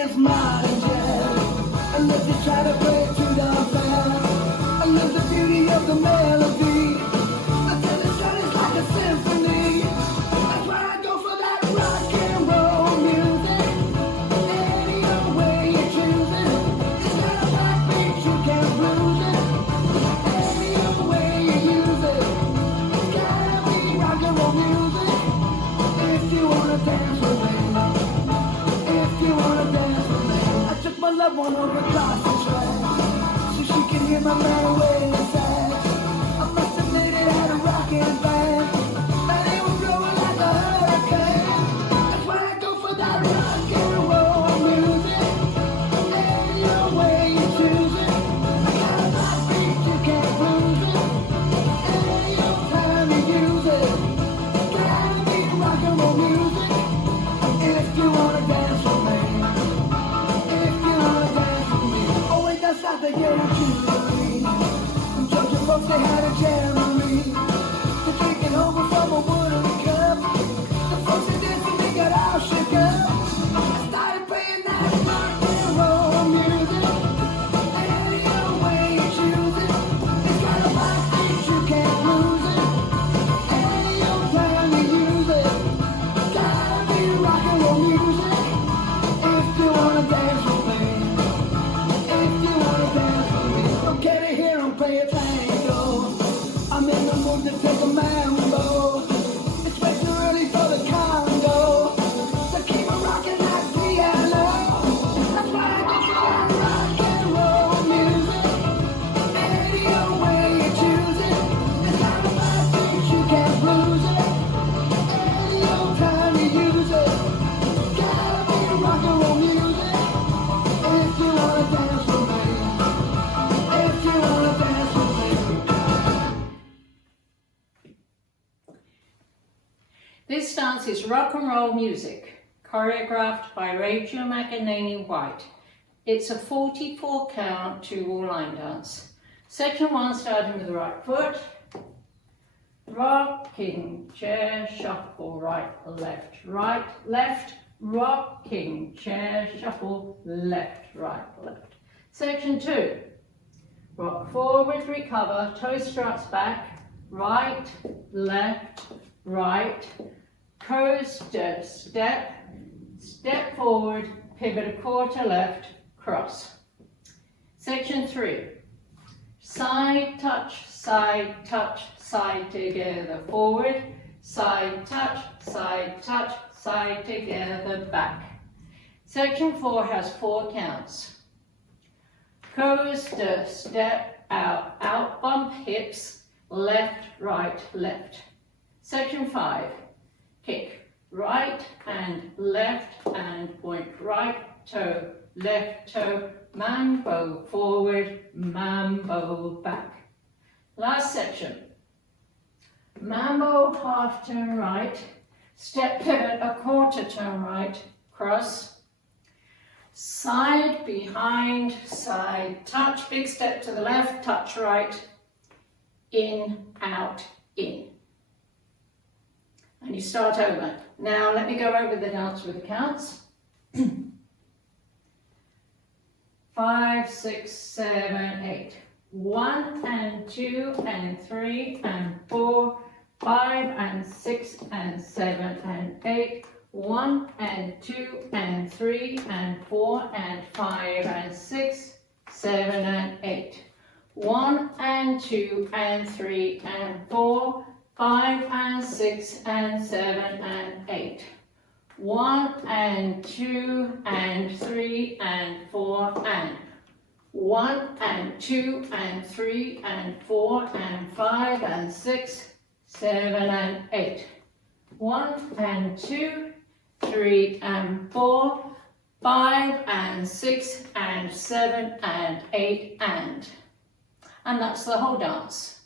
dance modern jazz, unless they try to play it too darn fast. I love the beauty of the melody, until the sun is like a symphony. That's why I go for that rock and roll music. Any old way you choose it, it's got a backbeat, you can't lose it. Any old way you use it, it's gotta be rock and roll music. If you wanna dance with me, if you wanna dance with me, I took my loved one over across the track, so she can hear my man way inside. I must admit it had a rockin' band, and it was blowing like a hurricane. That's why I go for that rock and roll music. Any old way you choose it, I got a backbeat, you can't lose it. Any old time you use it, gotta be rock and roll music. If you wanna dance with me, if you wanna dance with me. Oh wait, that's not the game Julie. From Georgia folks, they had a jamboree. They're drinking over from a wooden cup. The folks that danced with me got all shook up. I started playing that rock and roll music. Any old way you choose it, it's got a backbeat, you can't lose it. Any old time you use it, gotta be rock and roll music. If you wanna dance with me, if you wanna dance with me, don't care to hear 'em play a tango. I'm in the mood to take a mambo. It's way too early for the Congo, so keep it rocking that piano. That's why I go for that rock and roll music. Any old way you choose it, it's got a backbeat, you can't lose it. Any old time you use it, gotta be rock and roll music. If you wanna dance with me, if you wanna dance with me. This dance is rock and roll music, choreographed by Rachel McEnany White. It's a 44 count 2-wall line dance. Section 1 starting with the right foot. Rocking chair, shuffle, right, left, rocking chair, shuffle, left, right, left. Section 2, rock forward, recover, toe struts back, right, coaster, step forward, pivot a quarter left, cross. Section 3, side touch, side together, forward, side touch, side together, back. Section 4 has 4 counts. Coaster, step out bump hips, left, right, left. Section 5, kick, right and left and point right toe, left toe, mambo forward, mambo back. Last section, mambo half turn right, step pivot a quarter turn right, cross, side behind, side touch, big step to the left, touch right, in, out, in. And you start over. Now let me go over the dance with the counts. 5, 6, 7, 8. 1 and 2 and 3 and 4, 5 and 6 and 7 and 8. 1 and 2 and 3 and 4 and 5 and 6, 7 and 8. 1 and 2 and 3 and 4, 5 and 6 and 7 and 8. 1 and 2 and 3 and 4 and 1 and 2 and 3 and 4 and 5 and 6, 7 and 8. 1 and 2, 3 and 4, 5 and 6 and 7 and 8 and that's the whole dance.